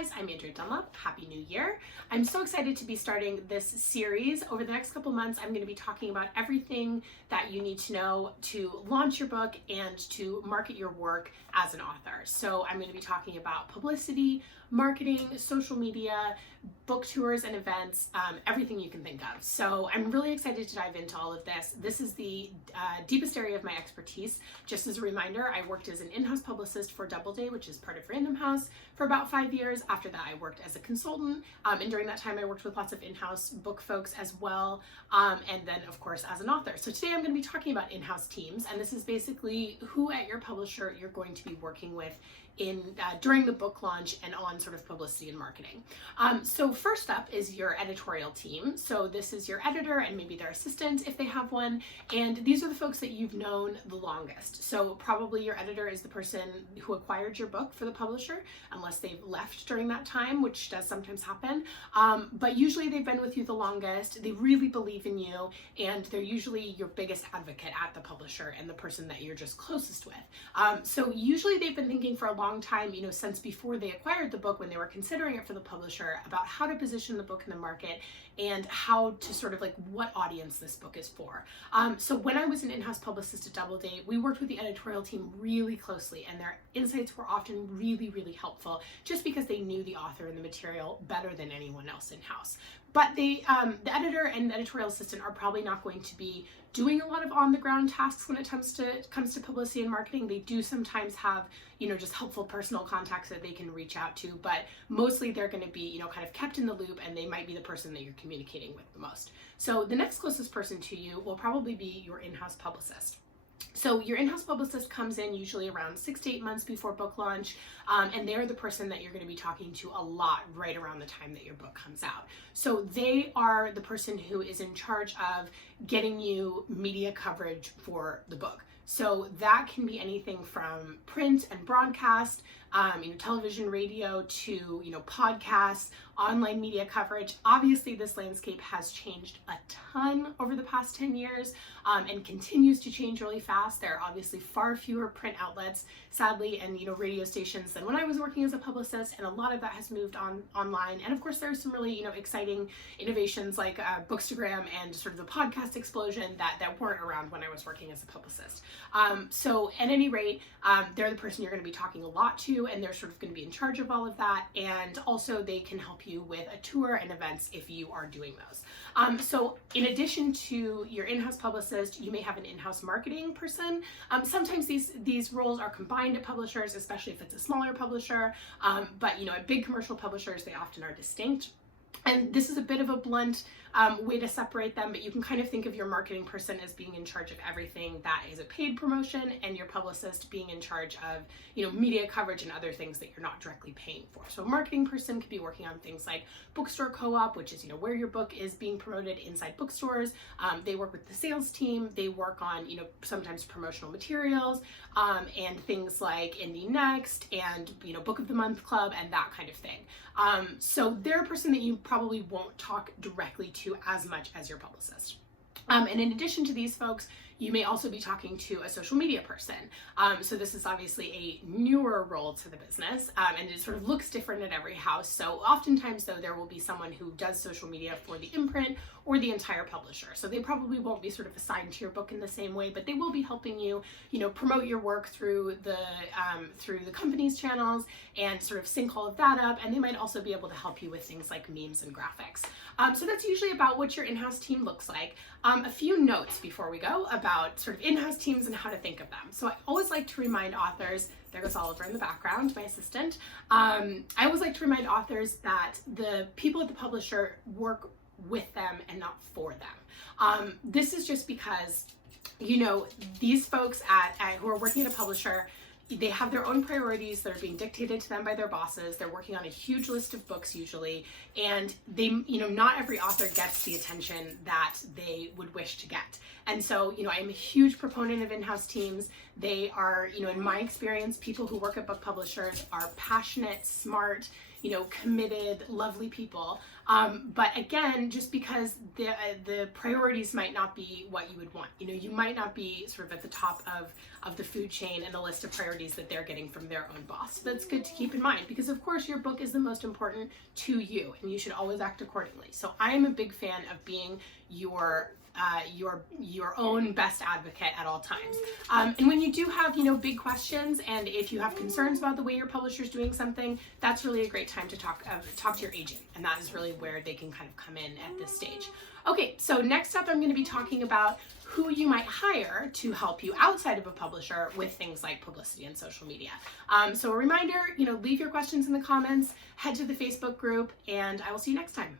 guys, I'm Andrea Dunlop. Happy New Year. I'm so excited to be starting this series. Over the next couple months, I'm going to be talking about everything that you need to know to launch your book and to market your work as an author. So I'm going to be talking about publicity, marketing, social media, book tours and events, everything you can think of. So I'm really excited to dive into all of this. This is the deepest area of my expertise. Just as a reminder, I worked as an in-house publicist for Doubleday, which is part of Random House, for about 5 years. After that, I worked as a consultant, and during that time, I worked with lots of in-house book folks as well, and then, of course, as an author. So today I'm going to be talking about in-house teams, and this is basically who at your publisher you're going to be working with during the book launch and on sort of publicity and marketing. So first up is your editorial team. So this is your editor and maybe their assistant if they have one, and these are the folks that you've known the longest. So probably your editor is the person who acquired your book for the publisher, unless they've left during that time, which does sometimes happen. But usually they've been with you the longest, they really believe in you, and they're usually your biggest advocate at the publisher and the person that you're just closest with. So usually they've been thinking for a long time, since before they acquired the book, when they were considering it for the publisher, about how to position the book in the market and how to sort of what audience this book is for. So when I was an in-house publicist at Doubleday, we worked with the editorial team really closely, and their insights were often really, really helpful just because they knew the author and the material better than anyone else in-house. But the editor and the editorial assistant are probably not going to be doing a lot of on-the-ground tasks when it comes to publicity and marketing. They do sometimes have, just helpful personal contacts that they can reach out to, but mostly they're going to be, kind of kept in the loop, and they might be the person that you're communicating with the most. So the next closest person to you will probably be your in-house publicist. So your in-house publicist comes in usually around 6 to 8 months before book launch, and they're the person that you're going to be talking to a lot right around the time that your book comes out. So they are the person who is in charge of getting you media coverage for the book. So that can be anything from print and broadcast, television, radio, to podcasts, online media coverage. Obviously, this landscape has changed a ton over the past 10 years and continues to change really fast. There are obviously far fewer print outlets, sadly, and radio stations than when I was working as a publicist, and a lot of that has moved online. And of course, there's some really exciting innovations like Bookstagram and sort of the podcast explosion that weren't around when I was working as a publicist. So at any rate, they're the person you're going to be talking a lot to, and they're sort of going to be in charge of all of that. And also they can help you with a tour and events if you are doing those. So in addition to your in-house publicist, you may have an in-house marketing person. Sometimes these roles are combined at publishers, especially if it's a smaller publisher. But at big commercial publishers, they often are distinct. And this is a bit of a blunt way to separate them, but you can kind of think of your marketing person as being in charge of everything that is a paid promotion, and your publicist being in charge of, media coverage and other things that you're not directly paying for. So a marketing person could be working on things like bookstore co-op, which is, where your book is being promoted inside bookstores. They work with the sales team. They work on, sometimes promotional materials, and things like Indie Next and, Book of the Month Club and that kind of thing. So they're a person that you probably won't talk directly to as much as your publicist. And in addition to these folks, you may also be talking to a social media person. So this is obviously a newer role to the business, and it sort of looks different at every house. So oftentimes, though, there will be someone who does social media for the imprint or the entire publisher. So they probably won't be sort of assigned to your book in the same way, but they will be helping you, promote your work through the company's channels and sort of sync all of that up. And they might also be able to help you with things like memes and graphics. So that's usually about what your in-house team looks like. A few notes before we go about sort of in-house teams and how to think of them. So I always like to remind authors, there goes Oliver in the background, my assistant. I always like to remind authors that the people at the publisher work with them and not for them. This is just because, these folks who are working at a publisher, they have their own priorities that are being dictated to them by their bosses. They're working on a huge list of books usually, and they, not every author gets the attention that they would wish to get. And so, I'm a huge proponent of in-house teams. They are, in my experience, people who work at book publishers are passionate, smart, committed, lovely people. But again, just because the priorities might not be what you would want. You might not be sort of at the top of the food chain and the list of priorities that they're getting from their own boss. That's good to keep in mind, because of course your book is the most important to you and you should always act accordingly. So I am a big fan of being your own best advocate at all times. And when you do have, big questions, and if you have concerns about the way your publisher is doing something, that's really a great time to talk to your agent. And that is really where they can kind of come in at this stage. Okay, so next up, I'm going to be talking about who you might hire to help you outside of a publisher with things like publicity and social media. So a reminder, leave your questions in the comments, head to the Facebook group, and I will see you next time.